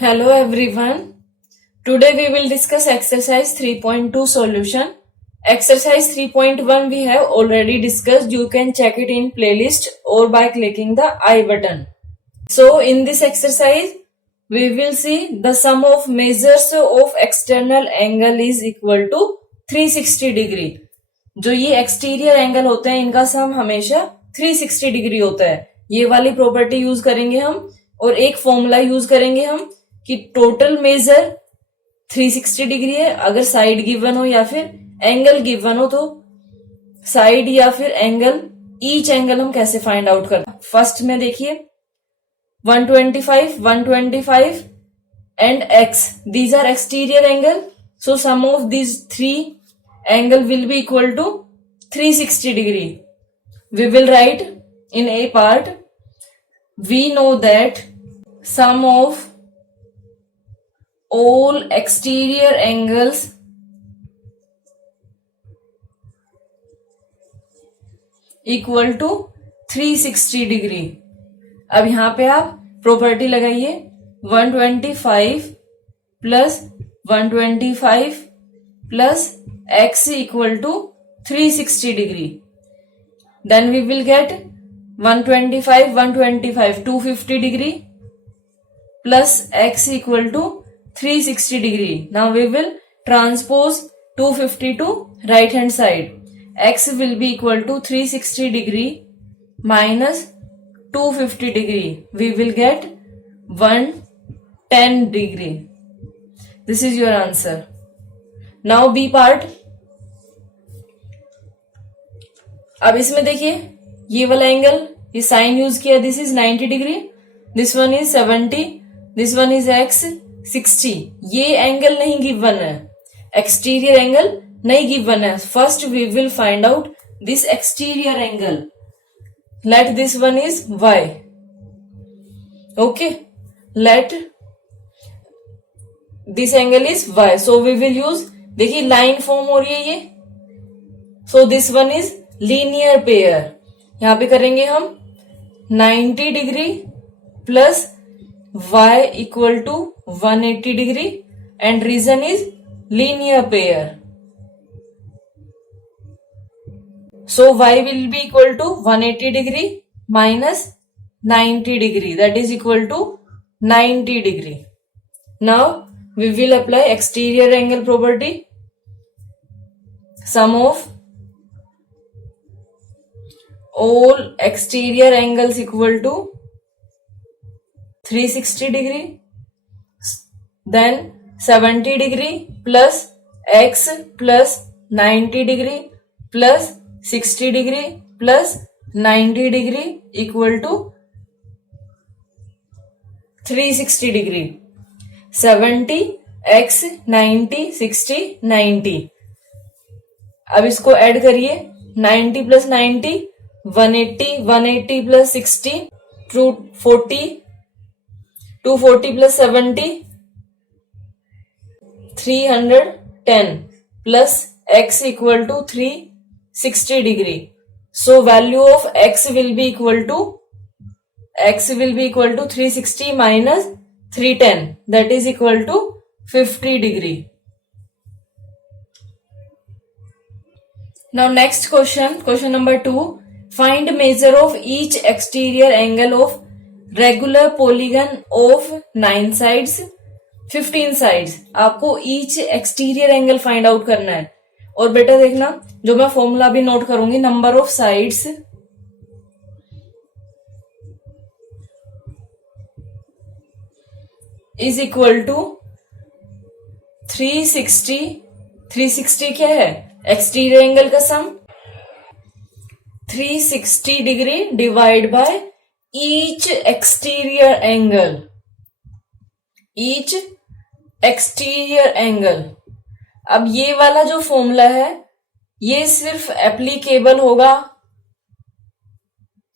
Hello everyone. Today we will discuss exercise 3.2 solution. Exercise 3.1 we have already discussed. You can check it in playlist or by clicking the I button. So in this exercise we will see the sum of measures of external angle is equal to 360 degree. जो ये exterior angle होते हैं इनका सम हमेशा 360 degree होता है. ये वाली प्रॉपर्टी यूज करेंगे हम और एक फॉर्मूला यूज करेंगे हम कि टोटल मेजर 360 डिग्री है. अगर साइड गिवन हो या फिर एंगल गिवन हो तो साइड या फिर एंगल ईच एंगल हम कैसे फाइंड आउट करते हैं. फर्स्ट में देखिए 125 and x these are exterior angle, so sum of these three angle will be equal to 360 degree. We will write in a part. We know that sum of all exterior angles equal to 360 degree. अब यहां पे आप property लगाइए 125 plus 125 plus x equal to 360 degree. Then we will get 125 250 degree plus x equal to 360 degree. Now we will transpose 250 to right hand side. X will be equal to 360 degree minus 250 degree. We will get 110 degree. This is your answer. Now B part. अब इसमें देखिए ये वाला angle ये sign use किया. This is 90 degree, this one is 70, this one is x 60. ये angle नहीं given है, एक्सटीरियर एंगल नहीं गिवन है. First we will find out this exterior angle. Let this one is y. Okay, let this angle is y. So we will use, देखिए line form हो रही है ये. So this one is linear pair. यहां पे करेंगे हम 90 degree plus y equal to 180 degree and reason is linear pair. So y will be equal to 180 degree minus 90 degree, that is equal to 90 degree. Now we will apply exterior angle property. Sum of all exterior angles equal to 360 degree. Then 70 degree plus x plus 90 degree plus 60 degree plus 90 degree equal to 360 degree. 70 x 90 60 90. अब इसको add करिए 90 plus 90 180 plus 60 240 plus 70 310 plus x equal to 360 degree. So value of x will be equal to 360 minus 310, that is equal to 50 degree. Now next question number 2. Find measure of each exterior angle of regular polygon of 9 sides, 15 sides. आपको each exterior angle find out करना है. और बेटा देखना जो मैं formula भी note करूंगी, number of sides is equal to 360. 360 क्या है? एक्सटीरियर एंगल का sum. 360 degree divide by each exterior angle. अब ये वाला जो फॉर्मूला है ये सिर्फ एप्लीकेबल होगा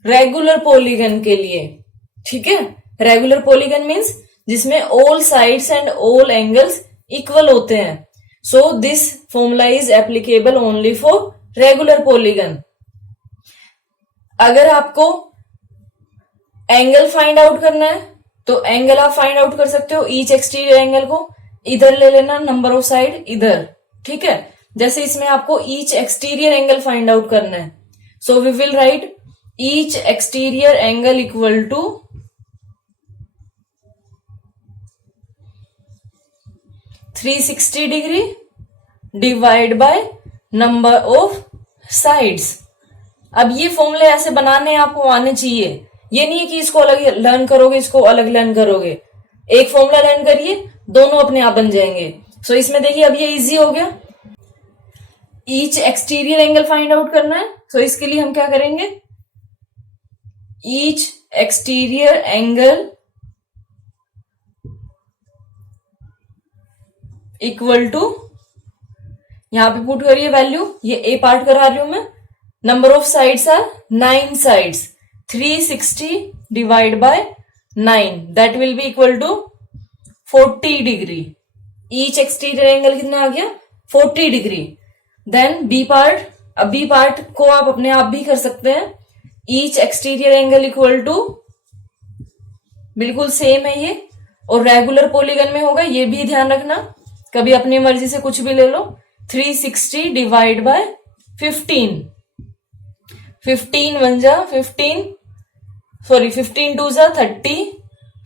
रेगुलर पॉलीगन के लिए. ठीक है, रेगुलर पॉलीगन मीन्स जिसमें all sides and all angles equal होते हैं. So this formula is applicable only for regular polygon. अगर आपको एंगल फाइंड आउट करना है तो एंगल आप फाइंड आउट कर सकते हो ईच एक्सटीरियर एंगल को, इधर ले लेना नंबर ऑफ साइड इधर, ठीक है। जैसे इसमें आपको each exterior angle find out करना है, so we will write each exterior angle equal to 360 degree divide by number of sides. अब ये फॉर्मूले ऐसे बनाने आपको आने चाहिए, ये नहीं है कि इसको अलग लर्न करोगे इसको अलग लर्न करोगे, एक फॉर्मूला लर्न करिए दोनों अपने आप बन जाएंगे। सो इसमें देखिए अब ये इजी हो गया, each exterior angle find out करना है। सो इसके लिए हम क्या करेंगे, each exterior angle equal to, यहां पे पुट करिए वैल्यू, ये ए पार्ट करा रही हूं मैं, number of sides are 9 sides, 360 divide by 9 that will be equal to 40 degree. Each exterior angle कितना आ गया 40 डिग्री। देन बी पार्ट, अब बी पार्ट को आप अपने आप भी कर सकते हैं, each exterior angle equal to, बिल्कुल सेम है ये, और रेगुलर पॉलीगन में होगा ये भी ध्यान रखना, कभी अपनी मर्जी से कुछ भी ले लो। 360 डिवाइड बाय 15, 15 1 जा 15, सॉरी 15 2 जा 30,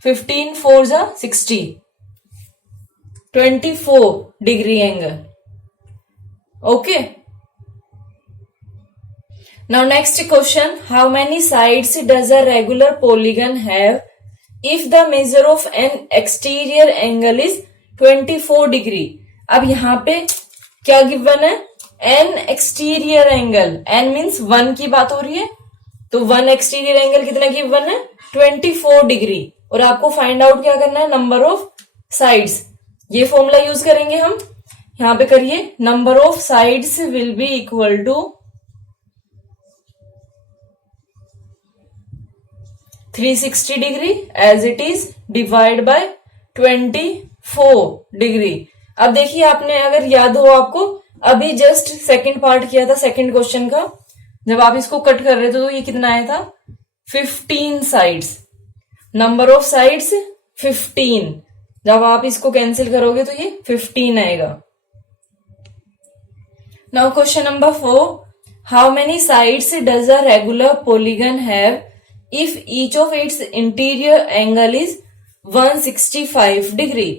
15 4 जा 60, 24 degree angle. Okay, now next question, how many sides does a regular polygon have if the measure of an exterior angle is 24 degree? अब यहां पे क्या गिवन है, an exterior angle, an means 1 की बात हो रही है, तो 1 एक्सटीरियर एंगल कितना गिवन है 24 डिग्री, और आपको फाइंड आउट क्या करना है, नंबर ऑफ साइड्स। ये फॉर्मूला यूज करेंगे हम, यहां पे करिए, number of sides will be equal to 360 degree as it is divide by 24 degree. अब देखिए आपने अगर याद हो आपको, अभी जस्ट सेकंड पार्ट किया था सेकंड क्वेश्चन का, जब आप इसको कट कर रहे थे तो ये कितना आया था 15 साइड्स, नंबर ऑफ साइड्स 15, जब आप इसको कैंसिल करोगे तो ये 15 आएगा। Now question number 4, how many sides does a regular polygon have if each of its interior angle is 165 degree.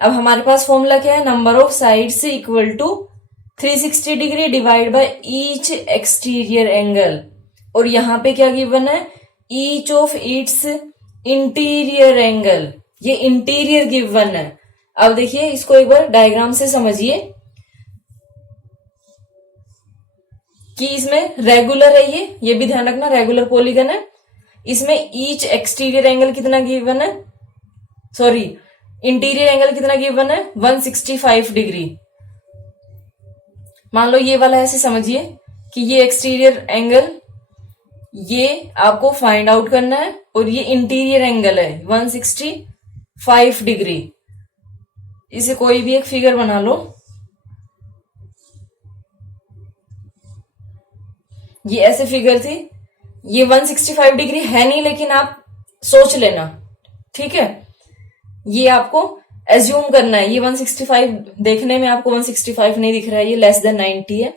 अब हमारे पास फॉर्मूला क्या है, number of sides equal to 360 degree divide by each exterior angle, और यहां पे क्या given है, each of its interior angle, ये इंटीरियर गिवन है। अब देखिए इसको एक बार डायग्राम से समझिए कि इसमें रेगुलर है, ये भी ध्यान रखना रेगुलर पॉलीगन है, इसमें ईच एक्सटीरियर एंगल कितना गिवन है, सॉरी इंटीरियर एंगल कितना गिवन है 165 डिग्री। मान लो ये वाला ऐसे समझिए कि ये एक्सटीरियर एंगल ये आपको फाइंड आउट करना है, और ये इंटीरियर एंगल है 165 डिग्री। इसे कोई भी एक फिगर बना लो, ये ऐसे फिगर थी, ये 165 डिग्री है नहीं लेकिन आप सोच लेना, ठीक है, ये आपको एज्यूम करना है, ये 165 देखने में आपको 165 नहीं दिख रहा है, ये लेस देन 90 है।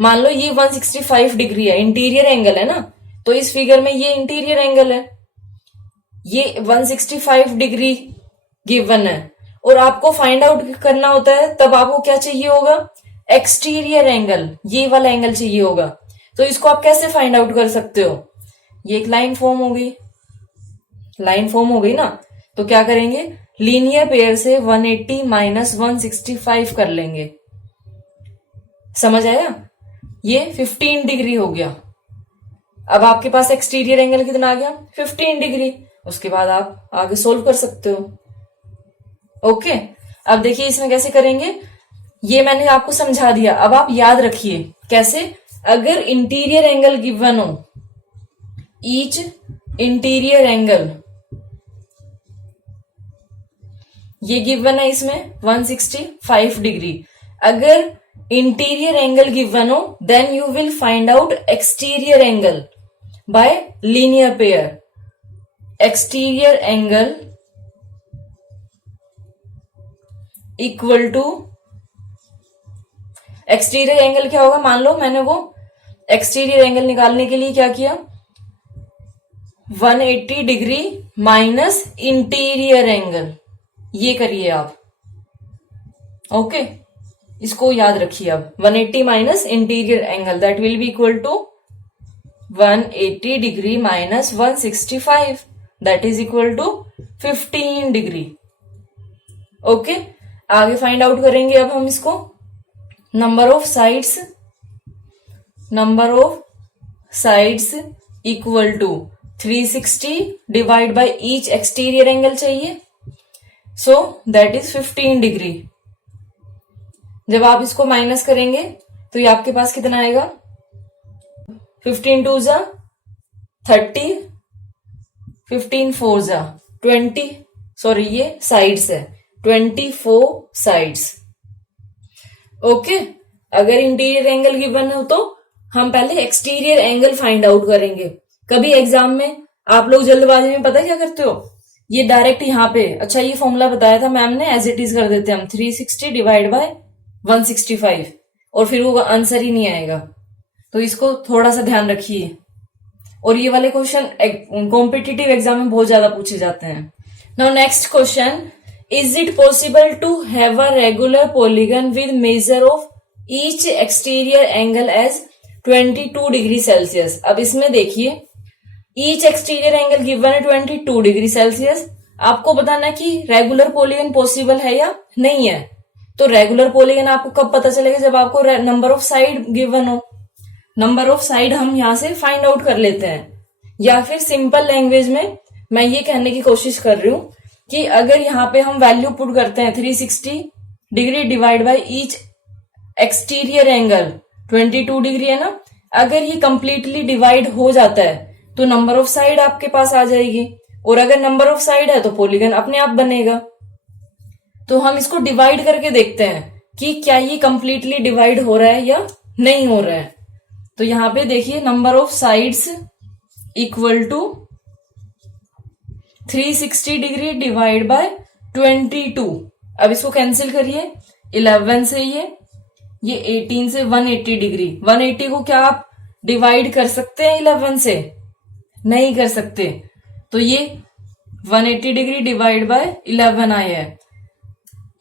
मान लो ये 165 डिग्री है, इंटीरियर एंगल है ना, तो इस फिगर में ये इंटीरियर एंगल है, ये 165 डिग्री गिवन है, और आपको फाइंड आउट करना होता है तब आपको क्या चाहिए होगा, एक्सटीरियर एंगल, ये वाला एंगल चाहिए होगा। तो इसको आप कैसे फाइंड आउट कर सकते हो, ये एक लाइन फॉर्म हो गई, लाइन फॉर्म हो गई ना, तो क्या करेंगे, लीनियर पेयर से 180 माइनस 165 कर लेंगे, समझ आया, ये 15 डिग्री हो गया। अब आपके पास एक्सटीरियर एंगल कितना आ गया 15 डिग्री, उसके बाद आप आगे सोल्व कर सकते हो। ओके, अब देखिए इसमें कैसे करेंगे, ये मैंने आपको समझा दिया, अब आप याद रखिए कैसे, अगर इंटीरियर एंगल गिवन हो, ईच इंटीरियर एंगल ये गिवन है इसमें 165 डिग्री, अगर इंटीरियर एंगल गिवन हो then you will find out exterior angle by linear pair. Exterior angle equal to, exterior angle क्या होगा, मान लो मैंने वो एक्सटीरियर एंगल निकालने के लिए क्या किया, 180 डिग्री माइनस इंटीरियर एंगल, ये करिए आप। ओके, इसको याद रखिए। अब 180 minus interior angle that will be equal to 180 degree minus 165 that is equal to 15 degree. Okay, आगे फाइंड आउट करेंगे अब हम इसको। Number of sides equal to 360 divide by each exterior angle चाहिए, सो दैट इज 15 डिग्री। जब आप इसको minus करेंगे तो ये आपके पास कितना आएगा, 15 2 जा 30, 15 4 जा 20, सॉरी ये साइड्स है, 24 साइड्स। ओके, अगर इंटीरियर एंगल गिवन हो तो हम पहले एक्सटीरियर एंगल फाइंड आउट करेंगे। कभी एग्जाम में आप लोग जल्दबाजी में पता क्या करते हो, ये डायरेक्ट यहाँ पे, अच्छा ये फॉर्मूला बताया था मैम ने, एज इट इज कर देते हैं हम, 360 डिवाइड बाय 165 और फिर वो आंसर ही नहीं आएगा। तो इसको थोड़ा सा ध्यान रखिए। और ये वाले क्वेश्चन कॉम्पिटिटिव एग्जाम में बहुत ज्यादा पूछे जाते हैं। Now next question, is it possible to have a regular polygon with measure of each exterior angle as 22 degree Celsius. अब इसमें देखिए, ईच एक्सटीरियर एंगल गिवन है 22 डिग्री सेल्सियस। आपको बताना कि रेगुलर पॉलीगन पॉसिबल है या नहीं है। तो रेगुलर पॉलीगन आपको कब पता चलेगा, जब आपको नंबर ऑफ साइड गिवन हो। नंबर ऑफ साइड हम यहां से फाइंड आउट कर लेते हैं, या फिर सिंपल लैंग्वेज में मैं ये कहने की कोशिश कर रही हूं कि अगर यहाँ पे हम वैल्यू पुट करते हैं 360 degree divide by each exterior angle 22 degree है ना, अगर ये कंप्लीटली डिवाइड हो जाता है तो नंबर ऑफ साइड आपके पास आ जाएगी, और अगर नंबर ऑफ साइड है तो पॉलीगन अपने आप बनेगा। तो हम इसको डिवाइड करके देखते हैं कि क्या ये कंप्लीटली डिवाइड हो रहा है या नहीं हो रहा है। तो यहां पे देखिए, number of sides equal to 360 degree divide by 22। अब इसको कैंसिल करिए, 11 से ये 18 से 180 डिग्री। 180 को क्या आप डिवाइड कर सकते हैं 11 से? नहीं कर सकते। तो ये 180 डिग्री डिवाइड बाय 11 आया है।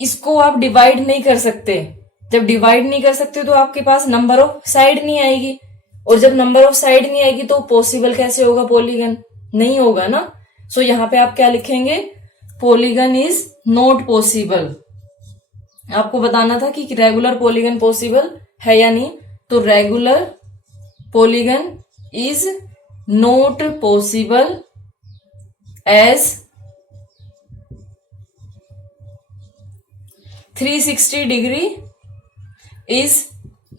इसको आप डिवाइड नहीं कर सकते। जब डिवाइड नहीं कर सकते तो आपके पास नंबर ऑफ साइड नहीं आएगी, और जब नंबर ऑफ साइड नहीं आएगी तो पॉसिबल कैसे होगा पॉलीगन? नहीं होगा ना। सो यहाँ पे आप क्या लिखेंगे, पॉलीगन इज नॉट पॉसिबल। आपको बताना था कि रेगुलर पॉलीगन पॉसिबल है या नहीं। तो regular polygon is not possible as 360 degree is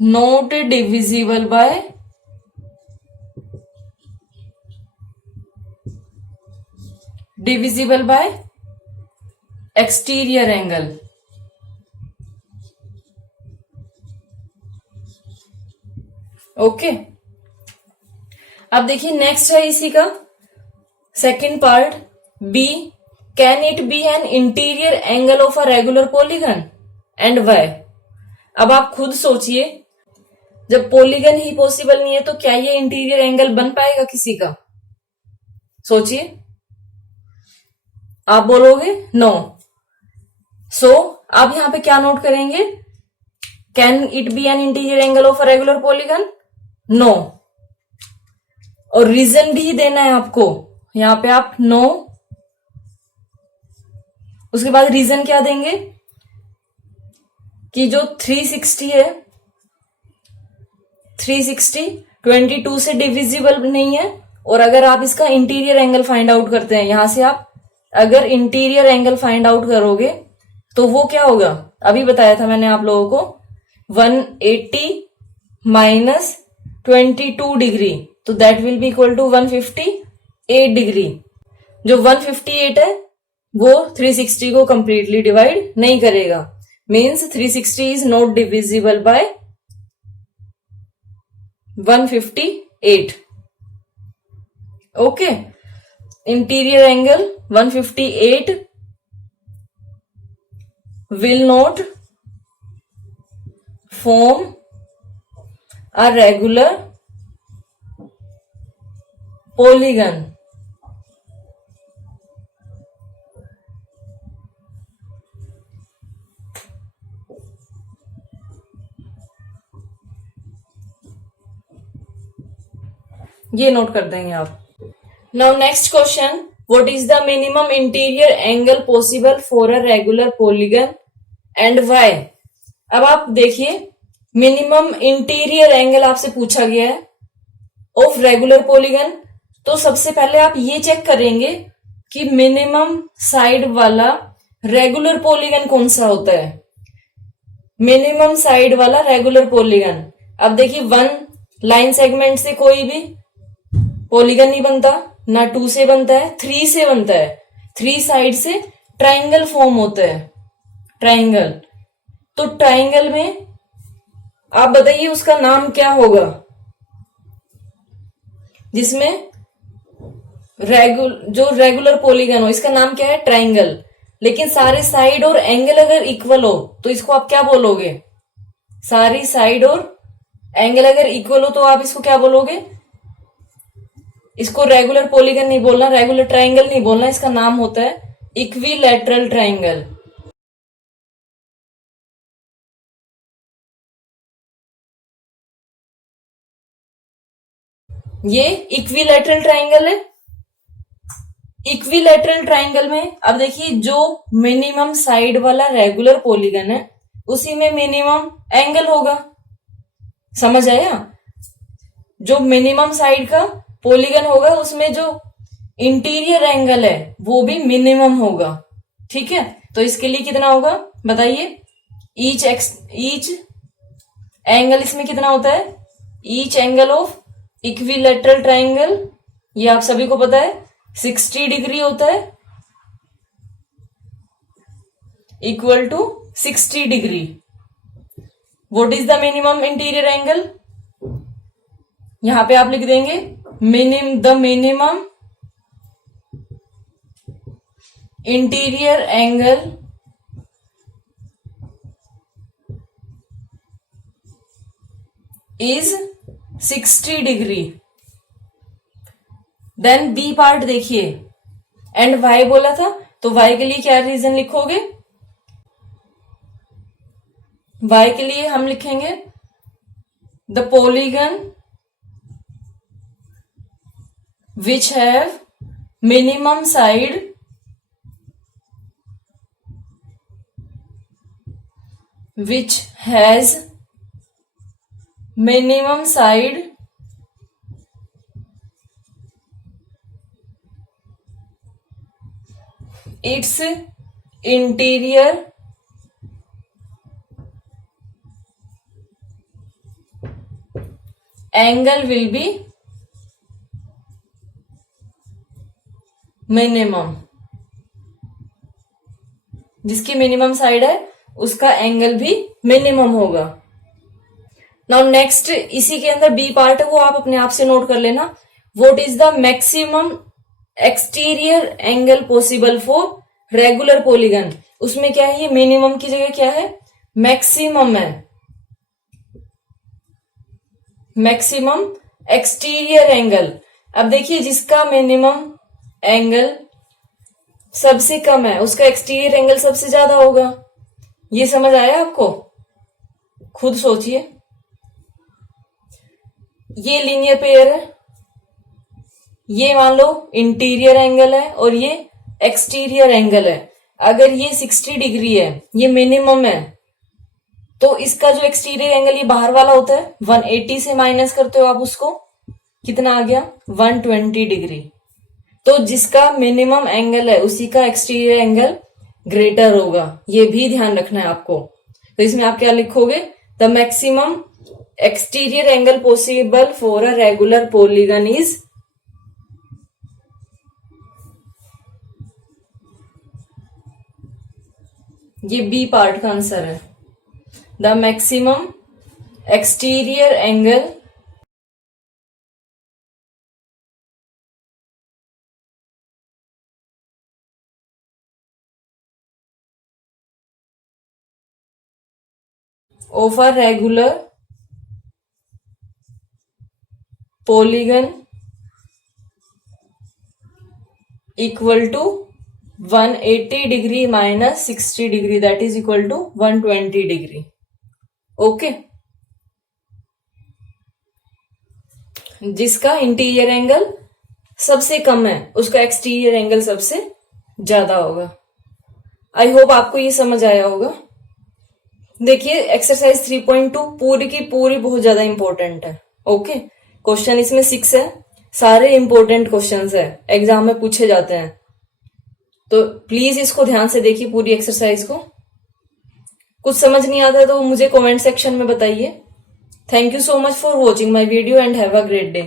not divisible by exterior angle। Okay, अब देखिए नेक्स्ट है इसी का second part, b, can it be an interior angle of a regular polygon and why. अब आप खुद सोचिए, जब पॉलीगन ही पॉसिबल नहीं है तो क्या ये इंटीरियर एंगल बन पाएगा किसी का? सोचिए, आप बोलोगे नो। सो आप यहां पे क्या नोट करेंगे, can it be an interior angle of a regular polygon? No. और रीजन भी देना है आपको, यहां पे आप नो, उसके बाद रीजन क्या देंगे कि जो 360 है, 360 22 से डिविजिबल नहीं है। और अगर आप इसका इंटीरियर एंगल फाइंड आउट करते हैं, यहां से आप अगर इंटीरियर एंगल फाइंड आउट करोगे तो वो क्या होगा, अभी बताया था मैंने आप लोगों को, 180 माइनस 22 डिग्री, तो that will be equal to 158 degree. जो 158 है वो 360 को कंप्लीटली डिवाइड नहीं करेगा, means 360 is not divisible by 158। Okay, interior angle 158 will not form a regular polygon. ये नोट कर देंगे आप. Now next question, what is the minimum interior angle possible for a regular polygon and why. अब आप देखिए, minimum interior angle आपसे पूछा गया है ऑफ रेगुलर पॉलीगन. तो सबसे पहले आप ये चेक करेंगे कि मिनिमम साइड वाला रेगुलर पॉलीगन कौन सा होता है. मिनिमम साइड वाला रेगुलर पॉलीगन. अब देखिए, 1 लाइन सेगमेंट से कोई भी पॉलीगन नहीं बनता, ना 2 से बनता है, 3 से बनता है. 3 साइड से ट्राइंगल फॉर्म होता है, ट्राइंगल. तो ट्राइंगल में आप बताइए उसका नाम क्या होगा जिसमें जो रेगुलर पॉलीगन हो, इसका नाम क्या है, ट्राइंगल. लेकिन सारे साइड और एंगल अगर इक्वल हो तो इसको आप क्या बोलोगे. सारी साइड और एंगल अगर इक्वल हो तो आप इसको क्या बोलोगे. इसको रेगुलर पॉलीगन नहीं बोलना, रेगुलर ट्राइंगल नहीं बोलना, इसका नाम होता है इक्विलैटरल ट्राइंगल. ये इक्विलैटरल ट्राइंगल है. इक्विलैटरल ट्राइंगल में अब देखिए, जो मिनिमम साइड वाला रेगुलर पॉलीगन है उसी में मिनिमम एंगल होगा. समझ आया. जो मिनिमम साइड का पॉलीगन होगा उसमें जो इंटीरियर एंगल है वो भी मिनिमम होगा. ठीक है, तो इसके लिए कितना होगा बताइए. ईच एंगल इसमें कितना होता है. Each angle of equilateral triangle, ये आप सभी को पता है, 60 डिग्री होता है, equal to 60 degree. What is the minimum interior angle. यहां पे आप लिख देंगे the minimum interior angle is 60 degree. Then b part देखिए, एंड वाई बोला था, तो वाई के लिए क्या रीजन लिखोगे. वाई के लिए हम लिखेंगे the polygon which have minimum side which has minimum side its interior angle will be minimum. जिसकी मिनिमम साइड है उसका एंगल भी मिनिमम होगा. नाउ नेक्स्ट, इसी के अंदर बी पार्ट है वो आप अपने आप से नोट कर लेना. What is the maximum exterior angle possible for regular polygon. उसमें क्या है, ये मिनिमम की जगह क्या है, मैक्सिमम है. Maximum exterior angle. अब देखिए, जिसका मिनिमम एंगल सबसे कम है उसका एक्सटीरियर एंगल सबसे ज्यादा होगा. ये समझ आया आपको. खुद सोचिए, ये लीनियर पेयर है, ये मान लो इंटीरियर एंगल है और ये एक्सटीरियर एंगल है. अगर ये 60 डिग्री है, ये मिनिमम है, तो इसका जो एक्सटीरियर एंगल ये बाहर वाला होता है, 180 से माइनस करते हो आप उसको, कितना आ गया 120 डिग्री. तो जिसका मिनिमम एंगल है उसी का एक्सटीरियर एंगल ग्रेटर होगा. ये भी ध्यान रखना है आपको. तो इसमें आप क्या लिखोगे, the maximum exterior angle possible for a regular polygon is, ये बी पार्ट का आंसर है, the maximum exterior angle of a regular polygon equal to 180 degree minus 60 degree, that is equal to 120 degree. Okay, जिसका interior angle सबसे कम है उसका exterior angle सबसे ज्यादा होगा। आई होप आपको ये समझ आया होगा। देखिए एक्सरसाइज 3.2 पूरी की पूरी बहुत ज्यादा इंपॉर्टेंट है। ओके, क्वेश्चन इसमें 6 है, सारे इंपॉर्टेंट क्वेश्चंस है, एग्जाम में पूछे जाते हैं, तो प्लीज इसको ध्यान से देखिए पूरी एक्सरसाइज को। कुछ समझ नहीं आता तो मुझे कमेंट सेक्शन में बताइए। Thank you so much for watching my video and have a great day.